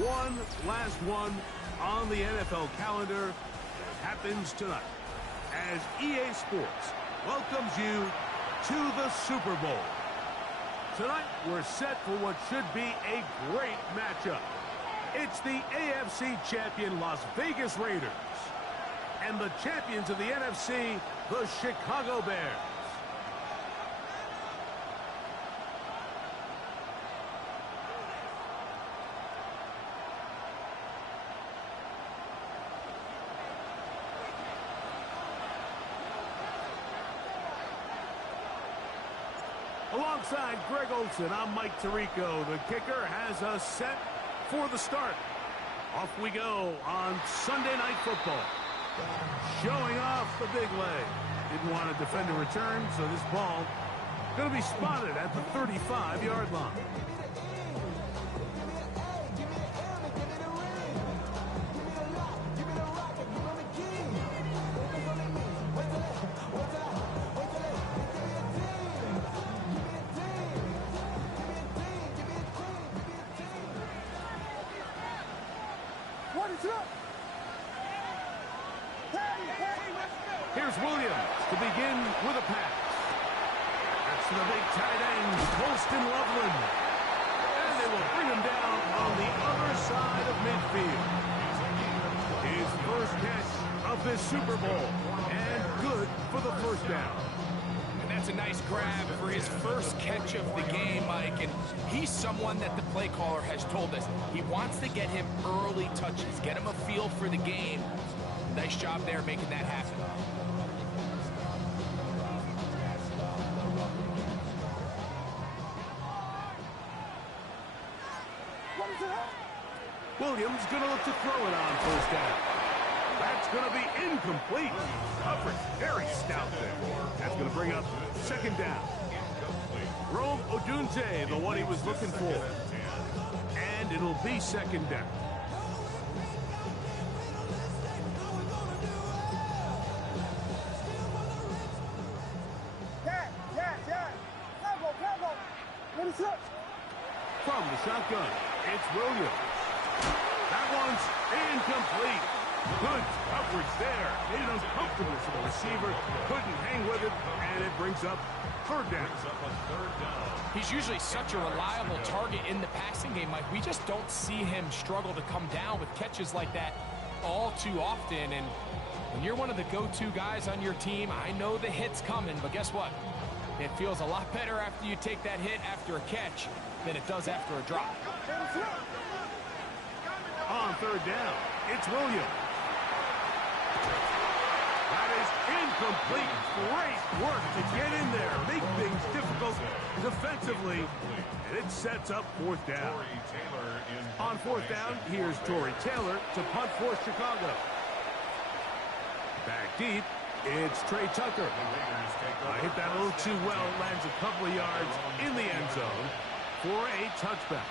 One last one on the NFL calendar that happens tonight as EA Sports welcomes you to the Super Bowl. Tonight, we're set for what should be a great matchup. It's the AFC champion Las Vegas Raiders and the champions of the NFC, the Chicago Bears. Alongside Greg Olsen, I'm Mike Tirico. The kicker has us set for the start. Off we go on Sunday Night Football. Showing off the big leg. Didn't want to defend a return, so this ball going to be spotted at the 35-yard line. Here's Williams to begin with a pass. That's to the big tight end, Colston Loveland. And they will bring him down on the other side of midfield. His first catch of this Super Bowl, and good for the first down. And that's a nice grab for his first catch of the game, Mike. And he's someone that the play caller has told us he wants to get him early touches, get him a feel for the game. Nice job there making that happen. Williams going to look to throw it on first down. That's going to be incomplete. Coverage very stout there. That's going to bring up second down. Rome Odunze, the one he was looking for. And it'll be second down. From the shotgun, it's Williams. That one's incomplete. Good coverage there. Made it uncomfortable for the receiver. Couldn't hang with it, and it brings up third down. He's usually such a reliable target in the passing game, Mike. We just don't see him struggle to come down with catches like that all too often. And when you're one of the go-to guys on your team, I know the hit's coming, but guess what? It feels a lot better after you take that hit after a catch than it does after a drop. On third down, it's Williams. That is incomplete. Great work to get in there. Make things difficult defensively. And it sets up fourth down. On fourth down, here's Tory Taylor to punt for Chicago. Back deep, it's Trey Tucker. Hit that a little too well. Lands a couple of yards in the end zone for a touchback.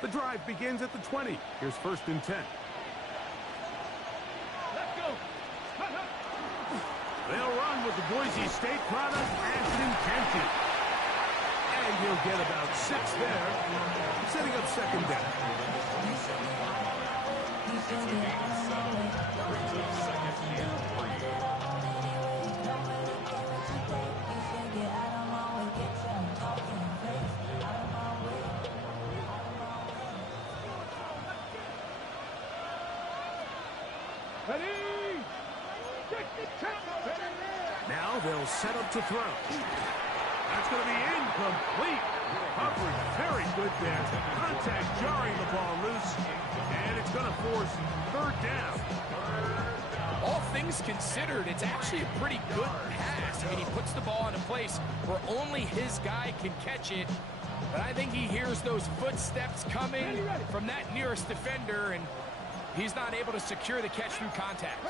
The drive begins at the 20. Here's first and 10. Let's go. They'll run with the Boise State product, Ashton Jenkins. And he'll get about 6 there, setting up second down. Now they'll set up to throw. That's going to be incomplete. Coverage very good there. Contact jarring the ball loose. And it's going to force third down. All things considered, it's actually a pretty good pass. I mean, he puts the ball in a place where only his guy can catch it. But I think he hears those footsteps coming from that nearest defender, and he's not able to secure the catch through contact.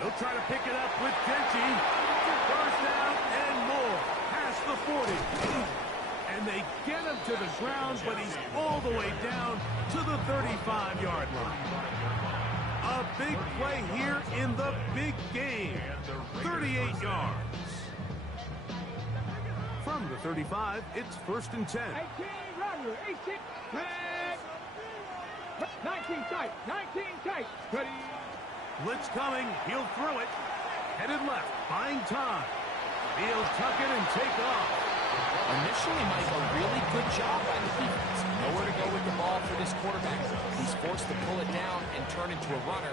They'll try to pick it up with Denchi. First down and more. Past the 40. And they get him to the ground, but he's all the way down to the 35-yard line. A big play here in the big game. 38 yards. From the 35, it's 1st and 10. 18, runner, 18, red. 19 tight, 19 tight. Ready. Blitz coming, he'll throw it. Headed left, buying time. He'll tuck it and take off. Initially, Mike, a really good job by the defense. Nowhere to go with the ball for this quarterback. He's forced to pull it down and turn into a runner.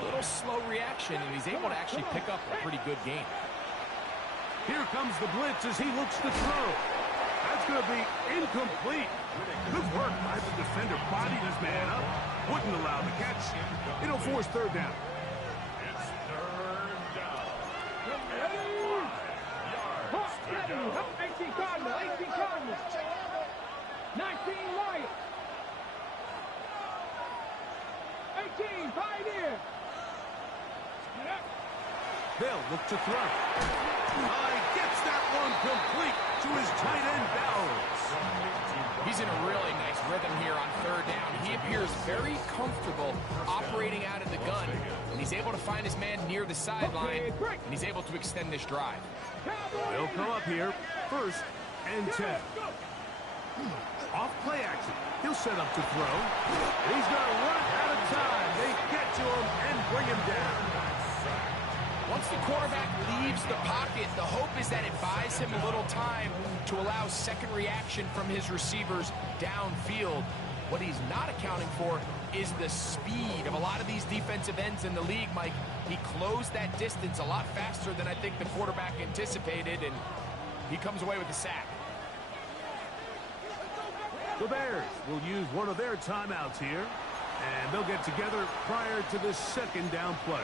A little slow reaction, and he's able to actually pick up a pretty good game. Here comes the blitz as he looks to throw. That's going to be incomplete. Good work by the defender. Bodied his man up. Wouldn't allow the catch. It'll force 3rd down. It's 3rd down. 18 Cardinals, 18 Cardinals. 19 Lions. 18 Pioneer. They'll look to throw. He gets that one complete to his tight end, Bells. He's in a really nice rhythm here on 3rd down. He appears very comfortable operating out of the gun, and he's able to find his man near the sideline, and he's able to extend this drive. They'll come up here, 1st and 10. Off play action. He'll set up to throw. And he's going to run out of time. They get to him and bring him down. Once the quarterback leaves the pocket, the hope is that it buys him a little time to allow second reaction from his receivers downfield. What he's not accounting for is the speed of a lot of these defensive ends in the league, Mike. He closed that distance a lot faster than I think the quarterback anticipated, and he comes away with the sack. The Bears will use one of their timeouts here, and they'll get together prior to the 2nd down play.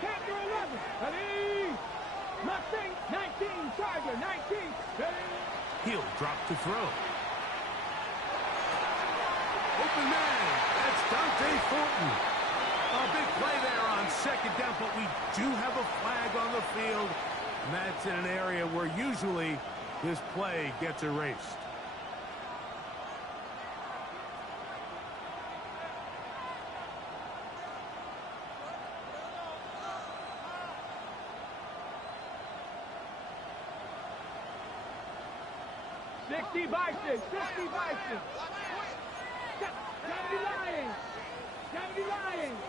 Chapter 11. Ready. Mustang, 19. Charger, 19. Ready. He'll drop to throw. Open man. That's Dante Thornton. A big play there on 2nd down, but we do have a flag on the field. And that's in an area where usually this play gets erased. Bison, 60 Bison. 70 Lions. 70 Lions.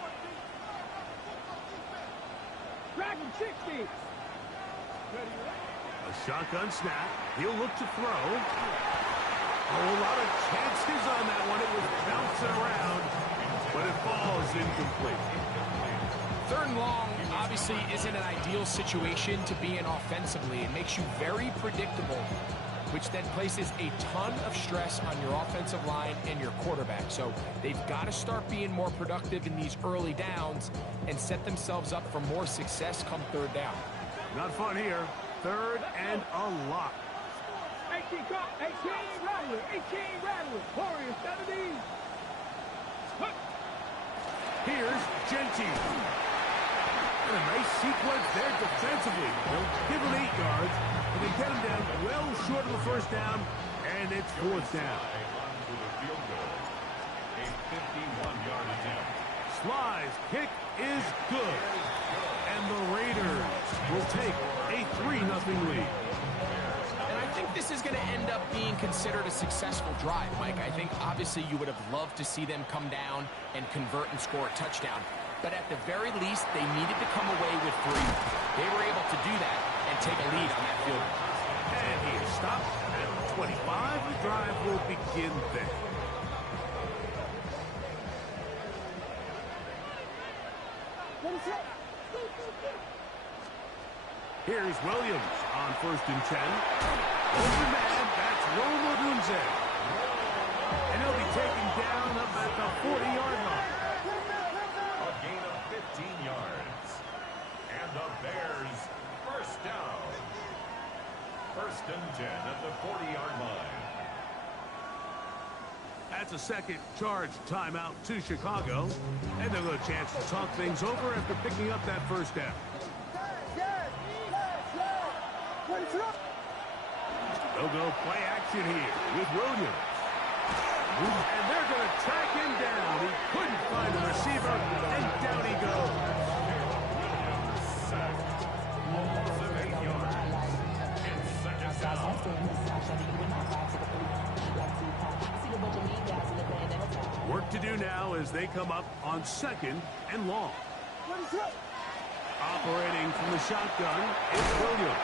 Dragon, 60. A shotgun snap. He'll look to throw. A lot of chances on that one. It was bouncing around, but it falls incomplete. 3rd and long obviously isn't an ideal situation to be in offensively. It makes you very predictable, which then places a ton of stress on your offensive line and your quarterback. So they've got to start being more productive in these early downs and set themselves up for more success come 3rd down. Not fun here. 3rd and a lot. 18 Rattler, 18 Rattler. Warriors, 70. Here's Gentile. And a nice sequence there defensively. They'll give him 8 yards, and they get him down well short of the 1st down, and it's 4th down. A 51-yard attempt. Sly's kick is good, and the Raiders will take a 3-0 lead. And I think this is going to end up being considered a successful drive, Mike. I think obviously you would have loved to see them come down and convert and score a touchdown. But at the very least, they needed to come away with 3. They were able to do that and take a lead on that field. And he is stopped at 25. The drive will begin there. Here's Williams on 1st and 10. Open man, that's Roma Dunze. And he'll be taken down up at the 40-yard line. A gain of 15 yards. And the Bears first down. 1st and 10 second charge timeout to Chicago. And they'll get a chance to talk things over after picking up that first down. They'll go play action here with Williams. And they're going to track him down. He couldn't find a receiver, and down he goes. Work to do now as they come up on 2nd and long. Operating from the shotgun is Williams.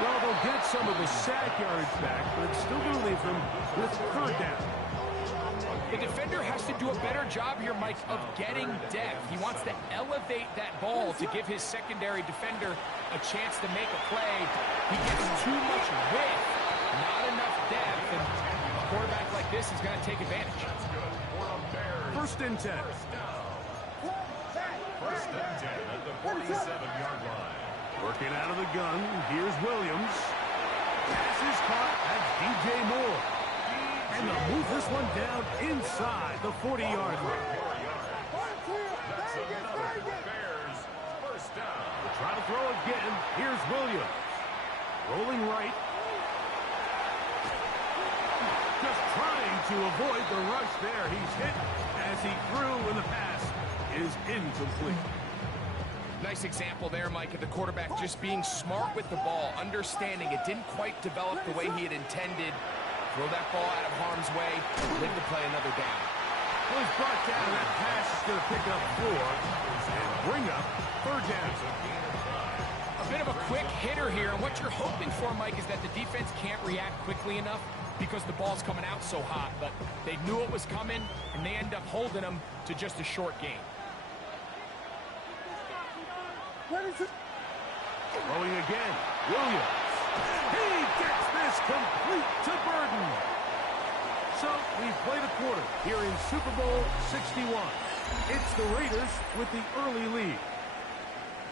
Well, they'll get some of the sack yardage back, but it's still going to leave them with 3rd down. The defender has to do a better job here, Mike, of getting depth. He wants to elevate that ball to give his secondary defender a chance to make a play. He gets too much width, not enough depth, and a quarterback like this is going to take advantage. 1st and 10. First and 10 at the 47-yard line. Working out of the gun, here's Williams. Pass is caught at DJ Moore. And they'll move this one down inside the 40-yard line. That's another Bears first down. They'll try to throw again. Here's Williams. Rolling right. Just trying to avoid the rush there. He's hit as he threw, and the pass is incomplete. Nice example there, Mike, of the quarterback just being smart with the ball, understanding it didn't quite develop the way he had intended. Throw that ball out of harm's way, live to play another down. Well, he's brought down. That pass is going to pick up 4 and bring up 3rd down. A bit of a quick hitter here, and what you're hoping for, Mike, is that the defense can't react quickly enough because the ball's coming out so hot, but they knew it was coming, and they end up holding them to just a short game. Throwing again, Williams. He gets this complete to Burden. So we've played a quarter here in Super Bowl 61. It's the Raiders with the early lead.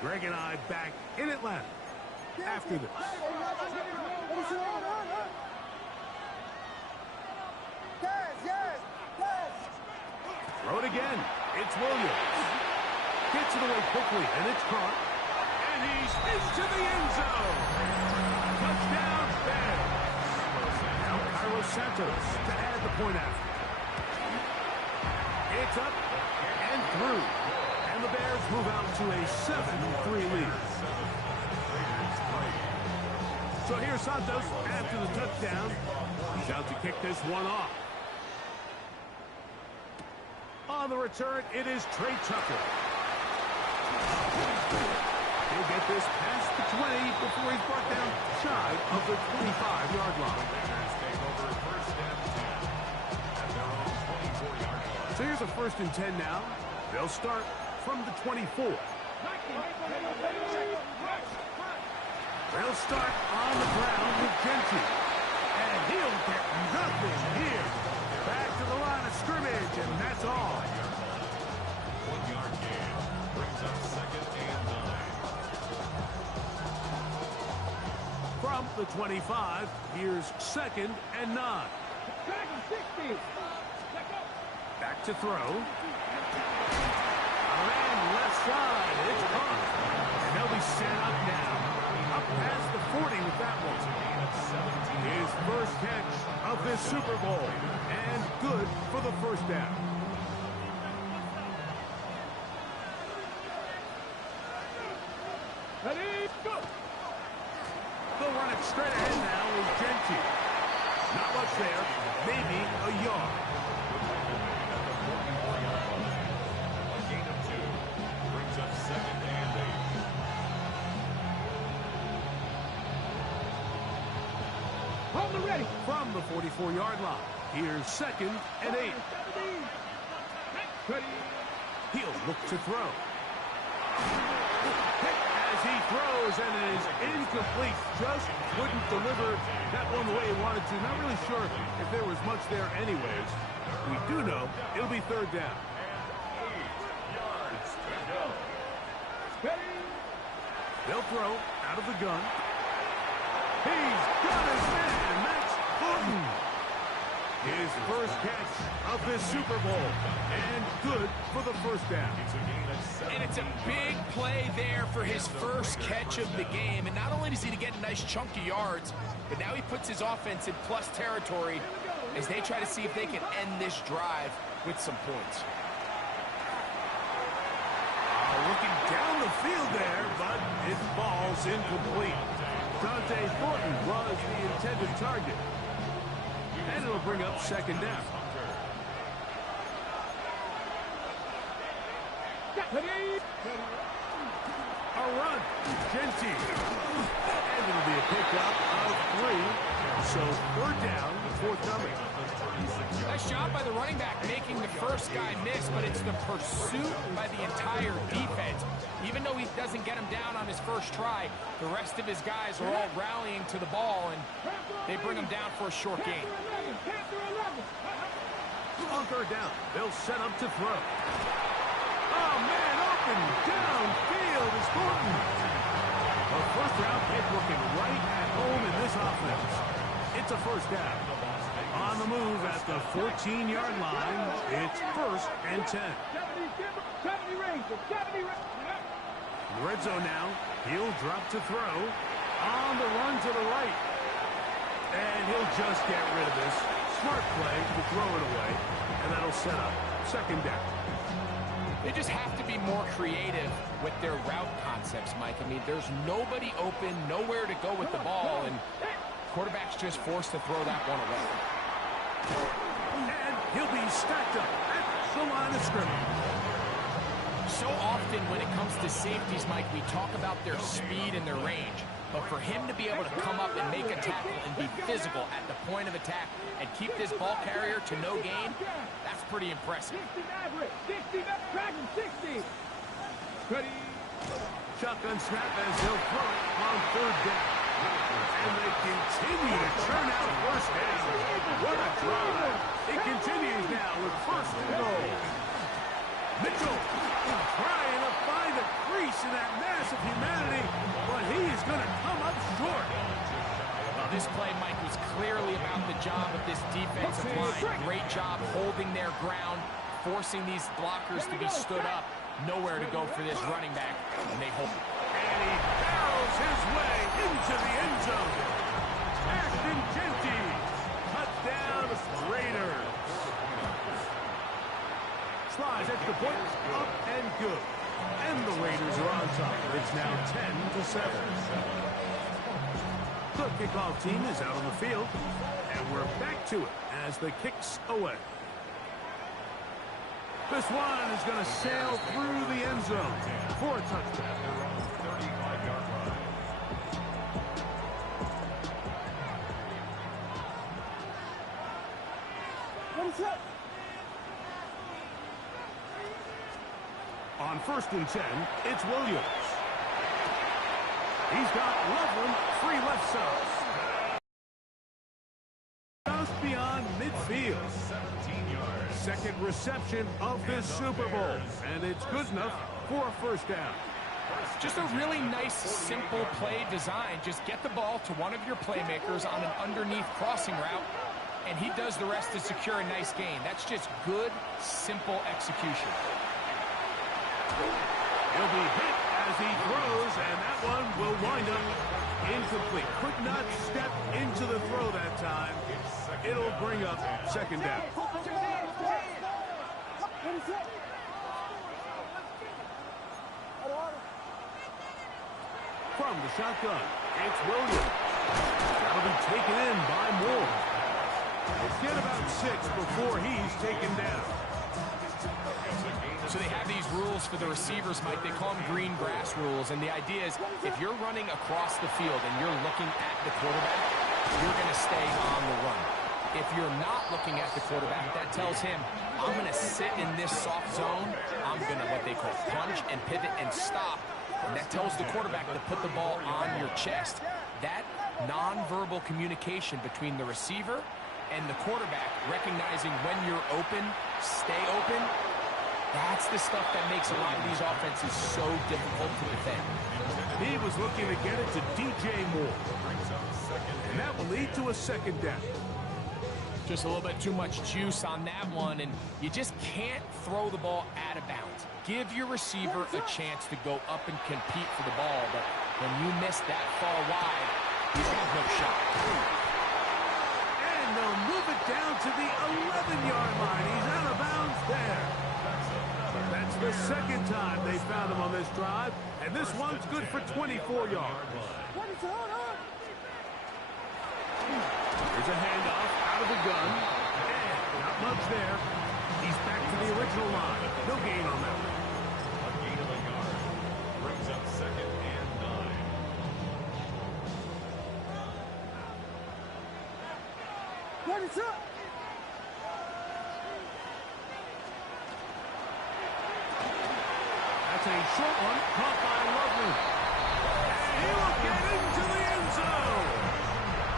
Greg and I back in Atlanta after this. Throw it again. It's Williams. Gets it away quickly, and it's caught. And he's into the end zone. Touchdown, Bears. Now Carlos Santos to add the point after. It's up and through. And the Bears move out to a 7-3 lead. So here's Santos after the touchdown. He's out to kick this one off. On the return, it is Trey Tucker. He'll get this past the 20 before he's brought down shy of the 25-yard line. So here's a 1st and 10 now. They'll start from the 24. They'll start on the ground with Gentry. And he'll get nothing here. Back to the line of scrimmage, and that's all. 1-yard gain brings up 2nd and 9. From the 25, here's 2nd and 9. Back to throw. Around left side, it's caught. And they'll be set up now. Up past the 40 with that one. His first catch of this Super Bowl. And good for the 1st down. Ready, go! They'll run it straight ahead now with Gentry. Not much there, maybe a yard. A gain of 2 brings up 2nd and 8. Hold the ready. From the 44-yard line, here's 2nd and 8. Ready. He'll look to throw. Hit as he throws, and it is incomplete. Just couldn't deliver that one the way he wanted to. Not really sure if there was much there anyways. We do know it'll be 3rd down. 8 yards to go. Ready. They'll throw out of the gun. He's got his man. That's Thornton. His first catch of this Super Bowl, and good for the first down. And it's a big play there for his first catch of the game. And not only does he get a nice chunk of yards, but now he puts his offense in plus territory as they try to see if they can end this drive with some points. Looking down the field there, but it falls incomplete. Dante Thornton was the intended target. And it'll bring up second down. A run. Genty. And it'll be a pickup of 3. So third down, forthcoming. Nice job by the running back making the first guy miss, but it's the pursuit by the entire defense. Even though he doesn't get him down on his first try, the rest of his guys are all rallying to the ball, and they bring him down for a short gain. On third down, they'll set up to throw. Oh, man, open downfield is Thornton. A first-round pick looking right at home in this offense. It's a first down. On the move at the 14-yard line, it's 1st and 10. Red zone now. He'll drop to throw. On the run to the right. And he'll just get rid of this. Smart play to throw it away. And that'll set up second down. They just have to be more creative with their route concepts, Mike. I mean, there's nobody open, nowhere to go with the ball, and quarterback's just forced to throw that one away. And he'll be stacked up at the line of scrimmage. So often when it comes to safeties, Mike, we talk about their speed and their range. But for him to be able to come up and make a tackle and be physical at the point of attack and keep this ball carrier to no gain, that's pretty impressive. 60, Shotgun snap as he'll throw it on third down. And they continue to turn out first down. What a drive. It continues now with 1st and goal. Mitchell trying to find a crease in that mass of humanity, but he is going to come up short. Well, this play, Mike, was clearly about the job of this defensive line. Great job holding their ground, forcing these blockers to be stood up. Nowhere to go for this running back, and they hold it. And he barrels his way into the end zone. Ashton Genty, touchdown Raiders. Slides at the point, up and good. And the Raiders are on top. It's now 10-7. The kickoff team is out on the field, and we're back to it as the kick's away. This one is going to sail through the end zone for a touchdown. 35-yard line. On 1st and 10, it's Williams. He's got Loveland free left side. Just beyond midfield. 17 yards. Second reception of this Super Bowl, and it's good enough for a first down. Just a really nice, simple play design. Just get the ball to one of your playmakers on an underneath crossing route, and he does the rest to secure a nice gain. That's just good, simple execution. He'll be hit as he throws, and that one will wind up incomplete. Could not step into the throw that time. It'll bring up second down. From the shotgun, it's Williams. That'll be taken in by Moore. He'll get about 6 before he's taken down. So they have these rules for the receivers, Mike. They call them green grass rules. And the idea is if you're running across the field and you're looking at the quarterback, you're going to stay on the run. If you're not looking at the quarterback, that tells him, I'm going to sit in this soft zone. I'm going to what they call punch and pivot and stop. And that tells the quarterback to put the ball on your chest. That nonverbal communication between the receiver and the quarterback, recognizing when you're open, stay open, that's the stuff that makes a lot of these offenses so difficult to defend. He was looking to get it to DJ Moore. And that will lead to a second down. Just a little bit too much juice on that one, and you just can't throw the ball out of bounds. Give your receiver a chance to go up and compete for the ball, but when you miss that far wide, he's got no shot. And they'll move it down to the 11-yard line. He's out of bounds there. That's the second time they found him on this drive, and this one's good for 24 yards. Here's a handoff out of the gun. And not much there. He's back to the original line. No gain on that one. A gain of a yard. Brings up 2nd and 9. What is up? That's a short one caught by Lovely. And he will get into the end zone.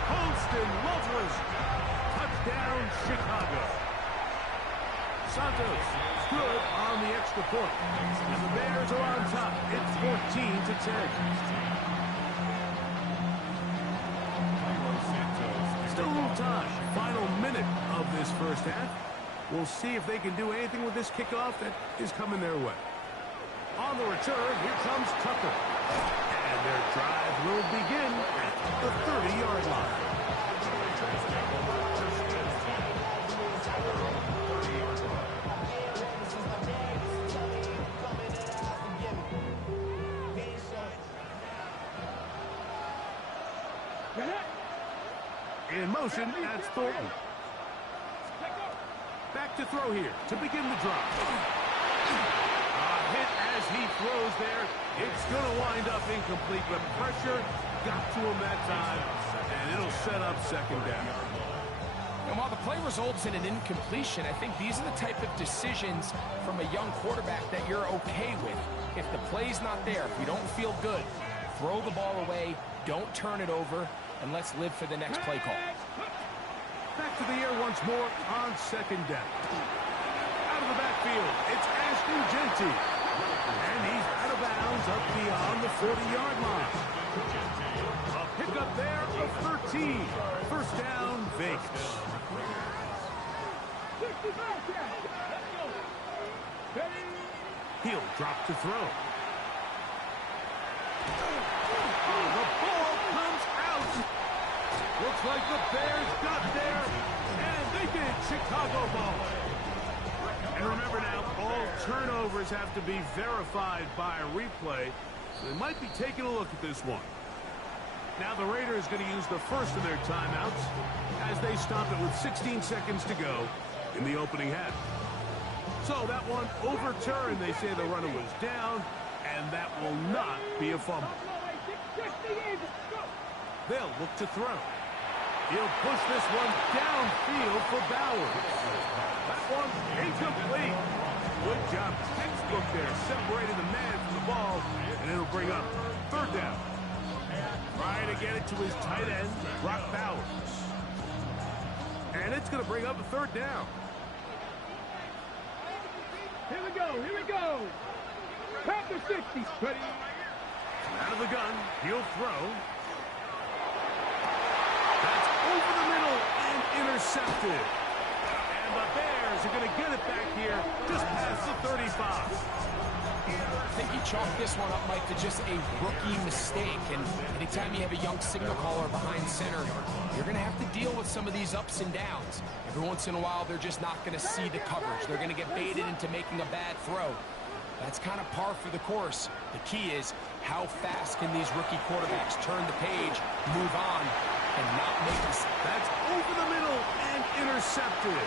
Holston Loveless. Touchdown, Chicago. Santos good on the extra point. And the Bears are on top. It's 14-10. Still a little time. Final minute of this first half. We'll see if they can do anything with this kickoff that is coming their way. On the return, here comes Tucker. And their drive will begin at the 30-yard line. In motion, that's Thornton. Back to throw here to begin the drive. Hit as he throws there. It's going to wind up incomplete, but pressure got to him that time, and it'll set up second down. And while the play results in an incompletion, I think these are the type of decisions from a young quarterback that you're okay with. If the play's not there, if you don't feel good, throw the ball away, don't turn it over, and let's live for the next play call. Back to the air once more on second down. Out of the backfield, it's Ashton Genty. And he's out of bounds up beyond the 40-yard line. A pickup there of 13. First down, Vegas. He'll drop to throw. Oh, the ball comes out. Looks like the Bears got there, and they did. Chicago ball. And remember now, all turnovers have to be verified by a replay, so they might be taking a look at this one. Now the Raiders going to use the first of their timeouts as they stop it with 16 seconds to go in the opening half. So that one overturned. They say the runner was down, and that will not be a fumble. They'll look to throw. He'll push this one downfield for Bowers. That one incomplete. Good job. Textbook there, separating the man from the ball, and it'll bring up third down. Trying to get it to his tight end, Brock Bowers. And it's going to bring up a third down. Here we go, here we go. Panther 60. Ready. Out of the gun, he'll throw. That's over the middle and intercepted. And the Bears are going to get it back here just past the 35. I think he chalked this one up, Mike, to just a rookie mistake. And anytime you have a young signal caller behind center, you're going to have to deal with some of these ups and downs. Every once in a while, they're just not going to see the coverage. They're going to get baited into making a bad throw. That's kind of par for the course. The key is how fast can these rookie quarterbacks turn the page, move on, and not make this. That's over the middle and intercepted.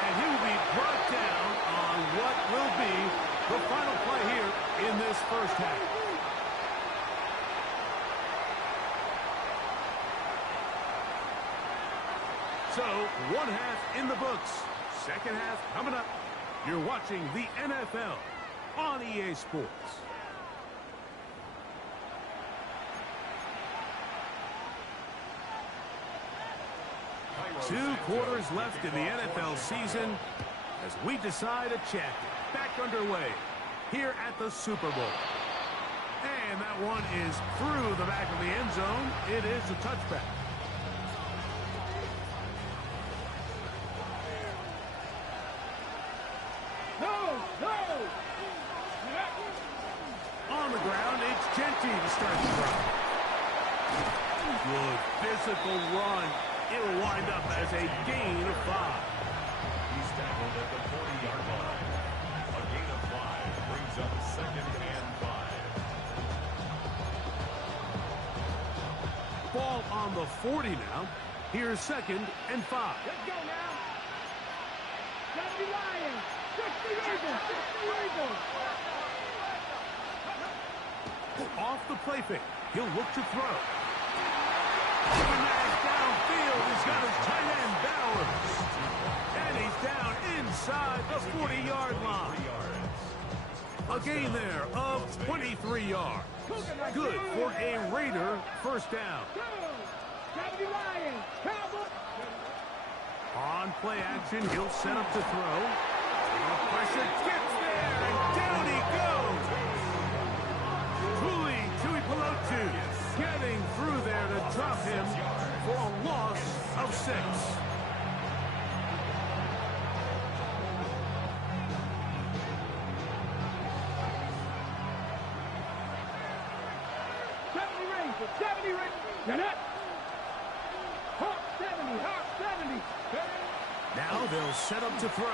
And he will be brought down on what will be the final play here in this first half. So, one half in the books. Second half coming up. You're watching the NFL on EA Sports. Two quarters left in the NFL season as we decide a champion. Back underway here at the Super Bowl. And that one is through the back of the end zone. It is a touchback. On the ground, it's Genty to start the drive. Good physical run. It'll wind up as a gain of 5. He's tackled at the 40-yard line. A gain of 5 brings up 2nd and 5. Ball on the 40 now. Here's 2nd and 5. Let's go now. 70 Lions. 60 Ravens. 60 Ravens. Off the play fake. He'll look to throw. Open man downfield. He's got his tight end Bowers. And he's down inside the 40-yard line. A gain there of 23 yards. Good for a Raider first down. 70 Lions. Cowboys. On play action, he'll set up to throw. Pressure gets there, and down he goes. Tui Pelotu getting through there to drop him for a loss of 6. Now they'll set up to throw.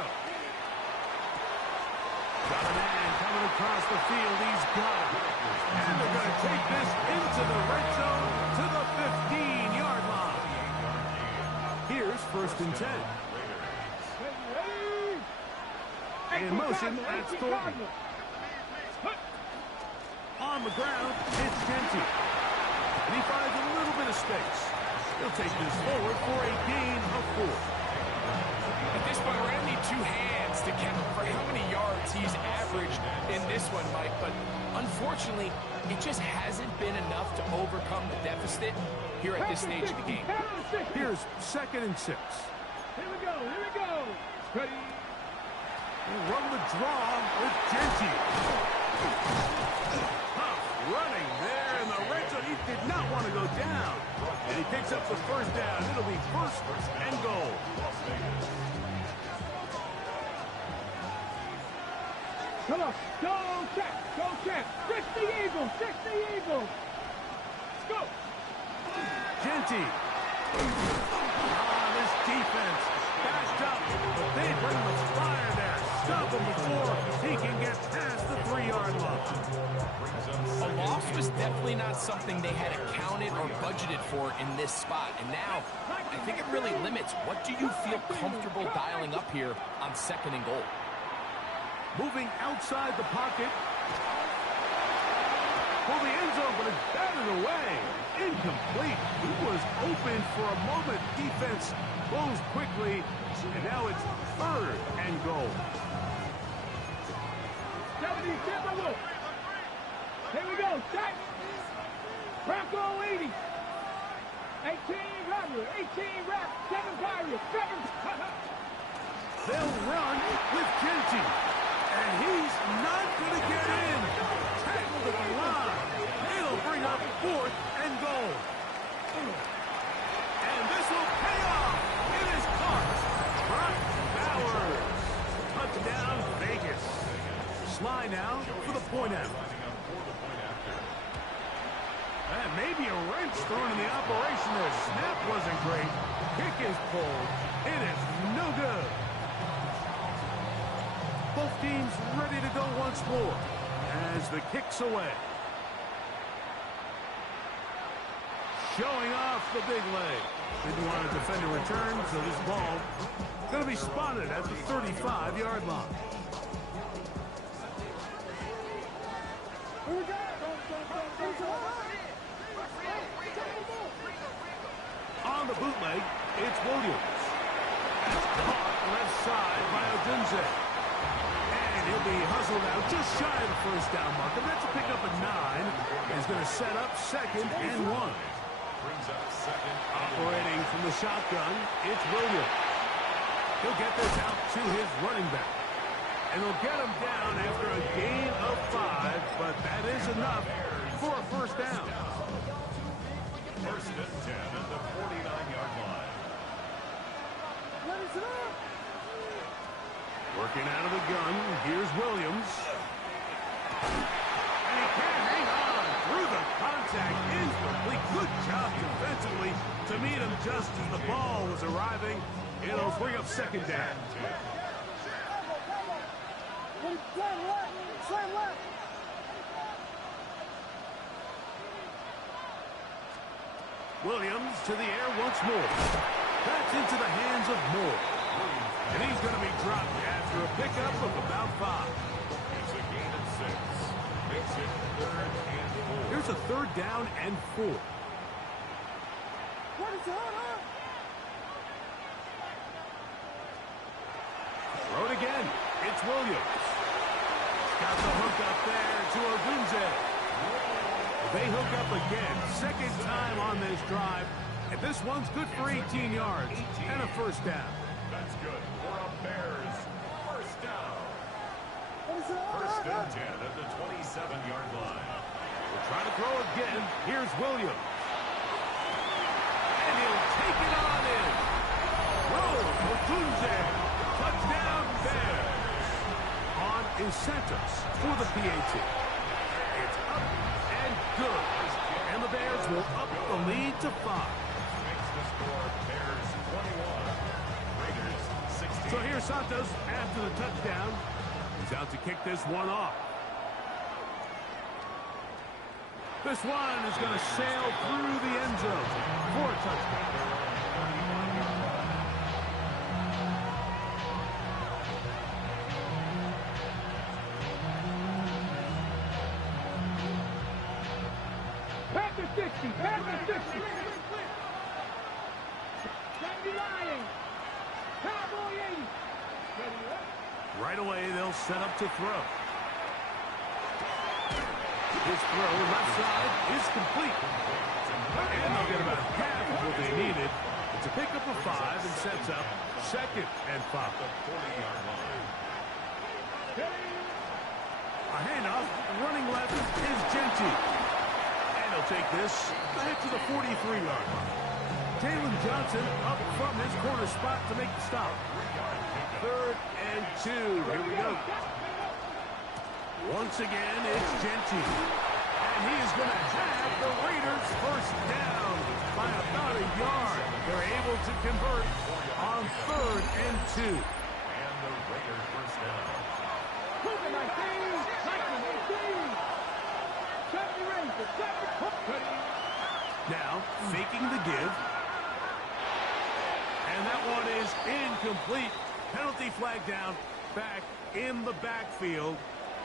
Got a man coming across the field. He's got it. And they're going to take this into the red zone to the 15-yard line. Here's 1st and 10. In motion, that's Thornton. On the ground, it's Genty. And he finds a little bit of space. He'll take this forward for a gain of 4. At this point, we're going to need 2 hands to count for how many yards he's averaged in this one, Mike. But unfortunately, it just hasn't been enough to overcome the deficit here at this stage of the game. Here's 2nd and 6. Here we go. Here we go. Ready. Run the draw with Genty. Running there in the red zone. He did not want to go down. And he picks up the first down. It'll be 1st and goal. Come on. Go, check. Go, check. 60 Eagles. 60 Eagles. Let's go. Genty. This defense backed up. But they bring the fire there. Stop him before he can get past the 3-yard line. A loss was definitely not something they had accounted or budgeted for in this spot. And now, I think it really limits what do you feel comfortable dialing up here on 2nd and goal. Moving outside the pocket. For the end zone, but it's batted away. Incomplete. He was open for a moment. Defense closed quickly. And now it's 3rd and goal. 70, here we go. Check. Bronco 80. 18 Robert. 18 Rap. 7 Pirates. 7. They'll run with Genty. And he's not going to get in. Tackled at the line. It'll bring up 4th and goal. And this will pay off. It is caught. Brock Bowers. Touchdown, Vegas. Sly now for the point after. And maybe a wrench thrown in the operation there. Snap wasn't great. Kick is pulled. It is no good. Both teams ready to go once more as the kick's away. Showing off the big leg. Didn't want to defend a return, so this ball going to be spotted at the 35-yard line. On the bootleg, it's Williams. That's caught left side by Odunze. And he'll be hustled out just shy of the first down marker. That's a pickup of 9. He's going to set up 2nd and 1. Operating from the shotgun, it's Williams. He'll get this out to his running back. And they'll get him down after a gain of 5, but that is enough for a first down. 1st and 10 at the 49-yard line. We're Working out of the gun. Here's Williams. And he can't hang on through the contact. Incomplete. Good job defensively to meet him just as the ball was arriving. It'll bring up second down. Williams to the air once more. That's into the hands of Moore. And he's going to be dropped after a pickup of about 5. It's a gain of 6. Makes it 3rd and 4. Here's a 3rd down and 4. What is on? Throw it again. It's Williams. Got the hook up there to Ogunze. They hook up again. Second time on this drive. And this one's good for 18 yards and a 1st down. That's good for a Bears 1st down. 1st and 10 at the 27-yard line. We'll try to throw again. Here's Williams. And he'll take it on in. Ogunze. Touchdown Bears. On is Santos for the PAT. It's up and good. And the Bears will up the lead to 5. Makes the score Bears 21. Raiders 16. So here's Santos after the touchdown. He's out to kick this one off. This one is going to sail through the end zone for a touchdown. Packer 60, Packer 60. Sandy Lions. Cowboy 80. Right away, they'll set up to throw. His throw left side is complete. And they'll get about half of what they needed. It's a pickup of 5 and sets up 2nd and 5. The 40-yard line. A handoff, running left is Genty. And he'll take this back to the 43-yard line. Jalen Johnson up from his corner spot to make the stop. 3rd and 2. Here we go. Once again, it's Genty. And he is going to have the Raiders 1st down by about a yard. They're able to convert on 3rd and 2. And the Raiders 1st down. 19, 19. Now, faking the give. And that one is incomplete. Penalty flag down, back in the backfield,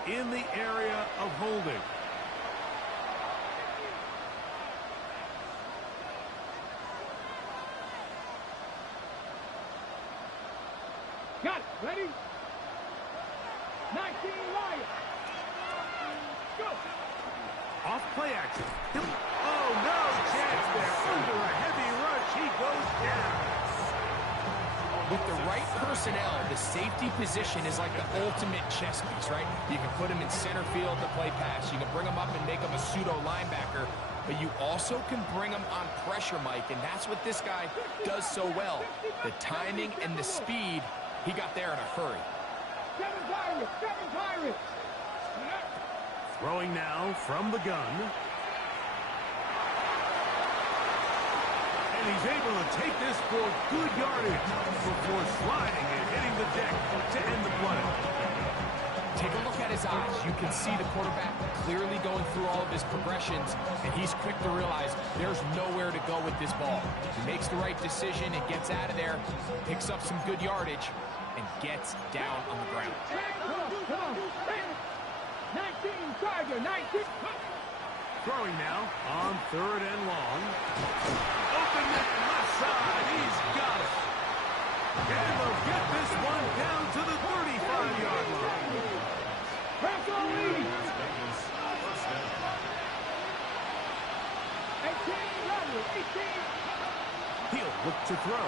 in the area of holding. Got it. Ready? 19 Lions. Go. Off play action. Oh, no chance there. Under a heavy rush, he goes down. With the right personnel, the safety position is like the ultimate chess piece, right? You can put him in center field to play pass. You can bring him up and make him a pseudo linebacker. But you also can bring him on pressure, Mike, and that's what this guy does so well. The timing and the speed, he got there in a hurry. 7 Pirates, 7 Pirates. Throwing now from the gun. And he's able to take this for good yardage before sliding and hitting the deck to end the play. Take a look at his eyes. You can see the quarterback clearly going through all of his progressions, and he's quick to realize there's nowhere to go with this ball. He makes the right decision and gets out of there, picks up some good yardage, and gets down on the ground. Come on. 19 Tiger, 19. Throwing now on 3rd and long. Open man left side. He's got it. And they'll get this one down to the 35-yard line. Bronco lead. 18. He'll look to throw.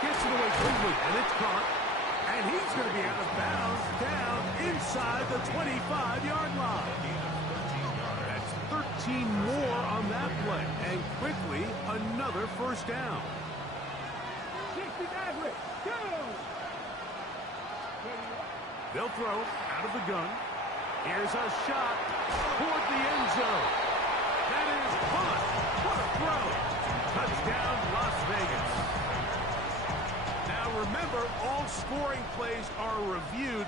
Gets it away quickly, and it's caught. And he's going to be out of bounds down inside the 25-yard line. That's 13 more on that play. And quickly, another 1st down. 60 Maverick. Go. They'll throw out of the gun. Here's a shot toward the end zone. That is caught. What a throw. Touchdown, Las Vegas. Now remember, all scoring plays are reviewed.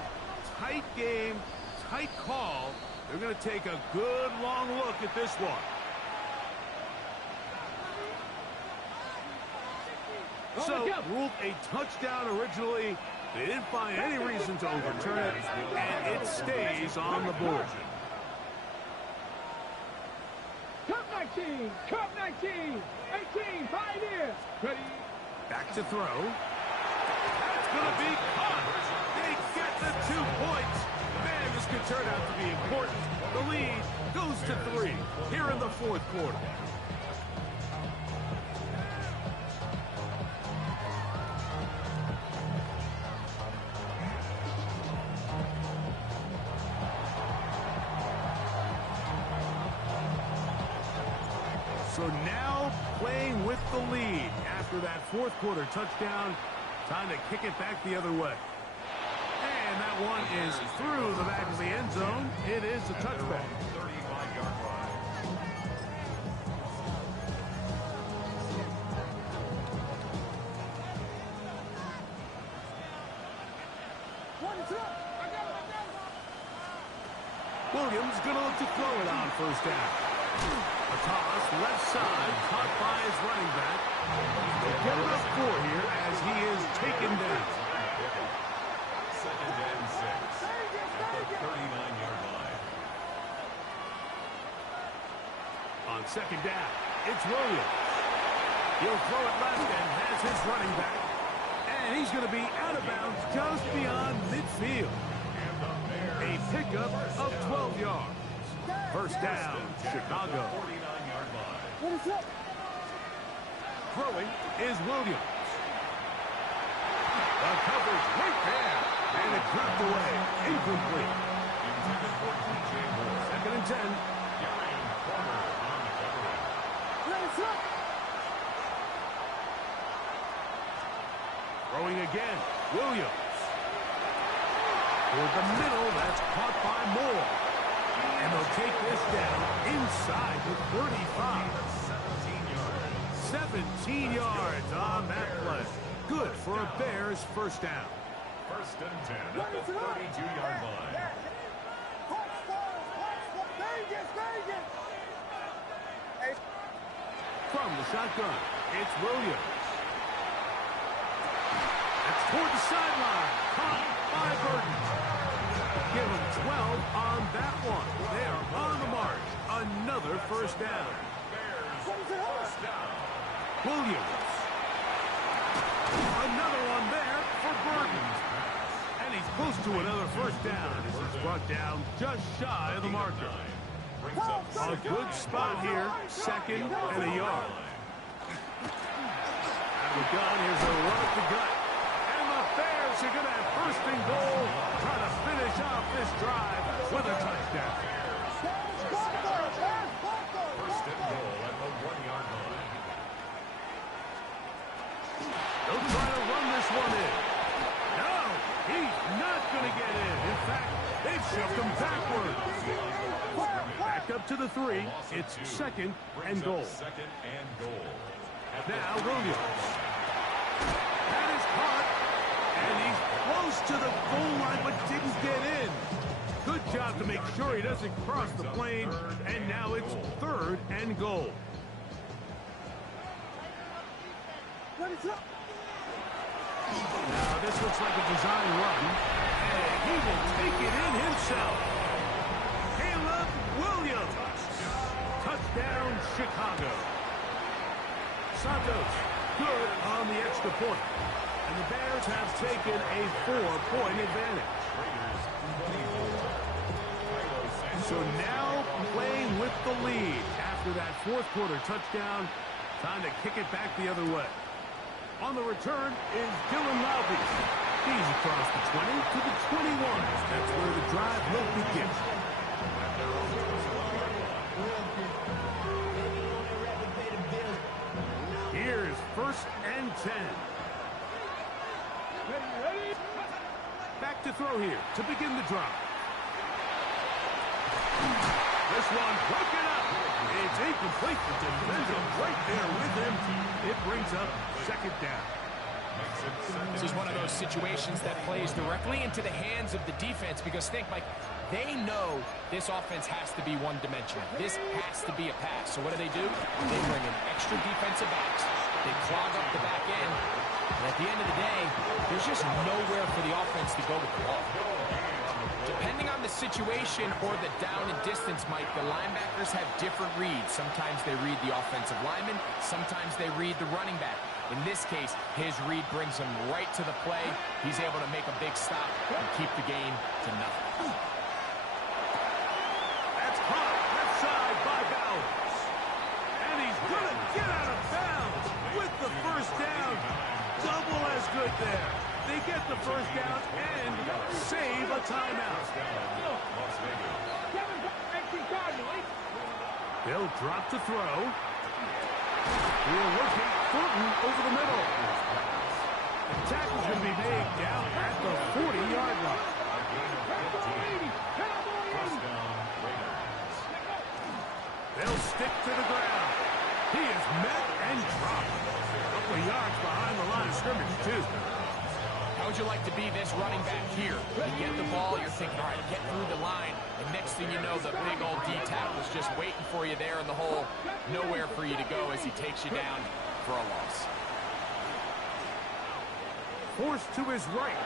Tight game, tight call. They're going to take a good long look at this one. So, ruled a touchdown originally. They didn't find any reason to overturn it, and it stays on the board. Cup 19, Cup 19, 18, 5 years. Ready? Back to throw. That's going to be caught. They get the 2 points. Man, this could turn out to be important. The lead goes to 3 here in the 4th quarter. So now playing with the lead after that 4th quarter touchdown. Time to kick it back the other way. And that one is through the back of the end zone. It is a touchback. 35-yard line. Williams going to look to throw it on first down. A toss, left side, caught by his running back. They'll get it up 4 here as he is taken down. 2nd and 6 at the 39-yard line. On 2nd down, it's Williams. He'll throw it left and has his running back. And he's going to be out of bounds just beyond midfield. A pickup of 12 yards. First down, Chicago. 49-yard line. Throwing is Williams. The coverage right there. And it dropped away. Incomplete. Intended for DJ Moore. 2nd and 10. Carrying corner on the coverage. Throwing again. Williams. Toward the middle. That's caught by Moore. And they'll take this down inside the 35. 17 yards on that play. Good for a Bears first down. 1st and 10 at the 32-yard line. From the shotgun, it's Williams. That's toward the sideline. Caught by Burton. Give him 12 on that one. They are on the march. Another first down. First down. Williams. Another one there for Burton. And he's close to another first down as he's brought down just shy of the marker. A good spot here. 2nd and a yard. Out of the gun, here's a run at the gut. And the Bears are going to have 1st and goal. Try to finish off this drive with a touchdown. 1st and goal at the 1-yard line. They'll try to run this one in. No, he's not going to get in. In fact, they've shoved him backwards. Back up to the 3. It's 2nd and goal. 2nd and goal. Now Williams. That is caught. And he's close to the goal line but didn't get in. Good job to make sure he doesn't cross the plane. And now it's 3rd and goal. Now this looks like a design run. And he will take it in himself. Caleb Williams. Touchdown, Chicago. Santos, good on the extra point. And the Bears have taken a 4-point advantage. So now playing with the lead after that 4th quarter touchdown. Time to kick it back the other way. On the return is Dylan Laube. He's across the 20 to the 21. That's where the drive will begin. Here's 1st and 10. Back to throw here to begin the drive. This one broken up. It's incomplete. The defender right there with him. It brings up second down. This is one of those situations that plays directly into the hands of the defense because think, Mike, they know this offense has to be one-dimensional. This has to be a pass. So what do? They bring in extra defensive backs. They clog up the back end. And at the end of the day, there's just nowhere for the offense to go with the ball. Depending on the situation or the down and distance, Mike, the linebackers have different reads. Sometimes they read the offensive lineman. Sometimes they read the running back. In this case, his read brings him right to the play. He's able to make a big stop and keep the game to nothing. That's caught left side by Bowers. And he's going to get out of bounds with the first down. Double as good there. They get the first down and save a timeout. They'll drop to throw. He'll look at Thornton over the middle. The tackle's going to be made down at the 40-yard line. They'll stick to the ground. He is met and dropped. A couple of yards behind the line of scrimmage, too. How would you like to be this running back here? You get the ball, you're thinking, all right, get through the line. And next thing you know, the big old D-tackle's just waiting for you there in the hole. Nowhere for you to go as he takes you down for a loss. Forced to his right.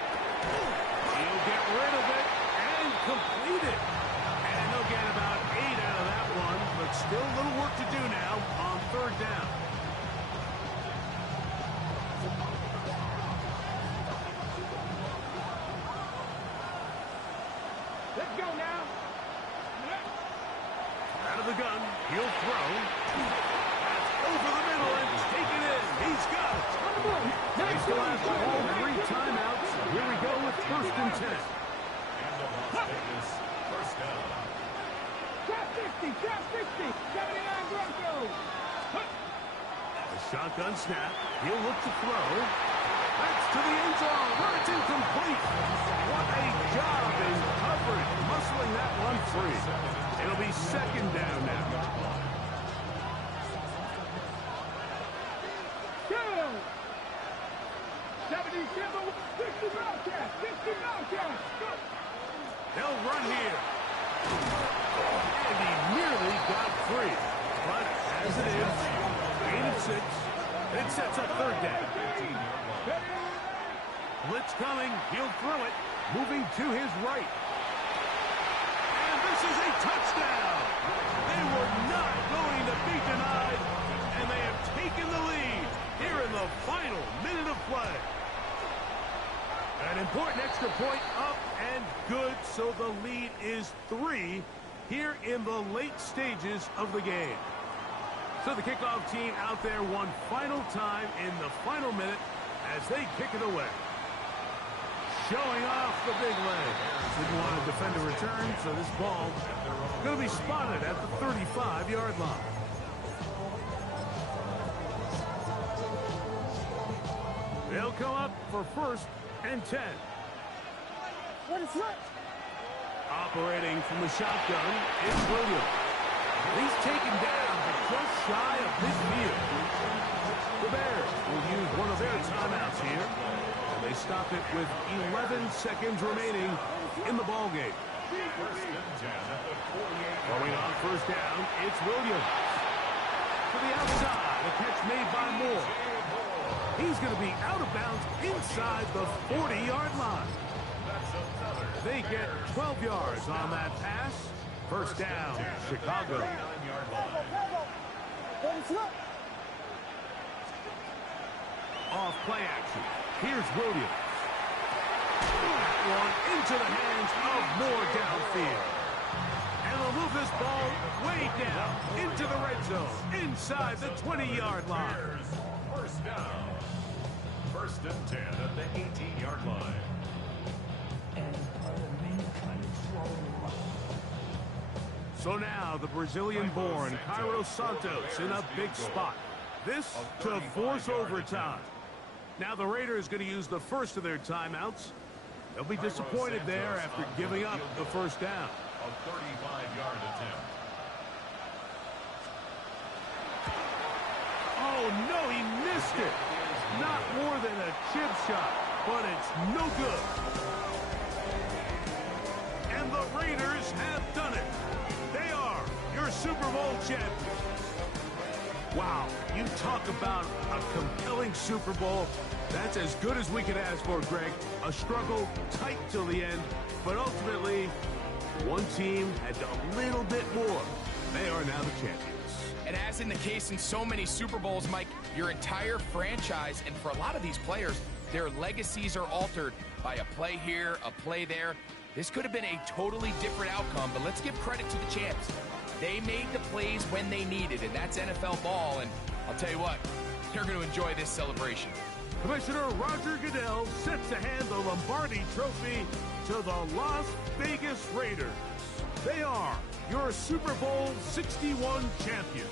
He'll get rid of it and complete it. And they'll get about 8 out of that one, but still a little work to do now on third down. Let's go now. Out of the gun, he'll throw. That's over the middle and taken in. He's got it. They still have all 3 timeouts. Here we go with first and 10. First down. Trap 50, trap 50. 79 Broncos. The shotgun snap. He'll look to throw. That's to the end zone, but it's incomplete. What a job in coverage, muscling that one free. It'll be second down now. Go! 77, 60 Bobcats, 60 Bobcats. They'll run here. And he nearly got free. But as it is, 8 of 6, it sets up third down. Blitz coming. He'll throw it. Moving to his right. And this is a touchdown. They were not going to be denied. And they have taken the lead here in the final minute of play. An important extra point up and good. So the lead is 3 here in the late stages of the game. So the kickoff team out there one final time in the final minute as they kick it away. Showing off the big leg. Didn't want to defend a return, so this ball going to be spotted at the 35-yard line. They'll come up for first and 10. What is that? Operating from the shotgun is Williams. He's taken down to just shy of midfield. The Bears will use one of their timeouts here. They stop it with 11 seconds remaining in the ballgame. Going on first down, it's Williams. To the outside, a catch made by Moore. He's going to be out of bounds inside the 40-yard line. They get 12 yards on that pass. First down, Chicago. Off play action. Here's Williams. That one into the hands of Moore downfield. And they'll move this ball way down into the red zone, inside the 20-yard line. First down. First and 10 at the 18-yard line. So now the Brazilian-born Cairo Santos in a big spot. This to force overtime. Now the Raiders going to use the first of their timeouts. They'll be disappointed there after giving up the first down. A 35-yard attempt. Oh, no, he missed it. Not more than a chip shot, but it's no good. And the Raiders have done it. They are your Super Bowl champions. Wow, you talk about a compelling Super Bowl. That's as good as we could ask for, Greg. A struggle tight till the end, but ultimately, one team had a little bit more. They are now the champions. And as in the case in so many Super Bowls, Mike, your entire franchise, and for a lot of these players, their legacies are altered by a play here, a play there. This could have been a totally different outcome, but let's give credit to the champs. They made the plays when they needed, and that's NFL ball, and I'll tell you what, they're going to enjoy this celebration. Commissioner Roger Goodell sets to hand the Lombardi Trophy to the Las Vegas Raiders. They are your Super Bowl 61 champions.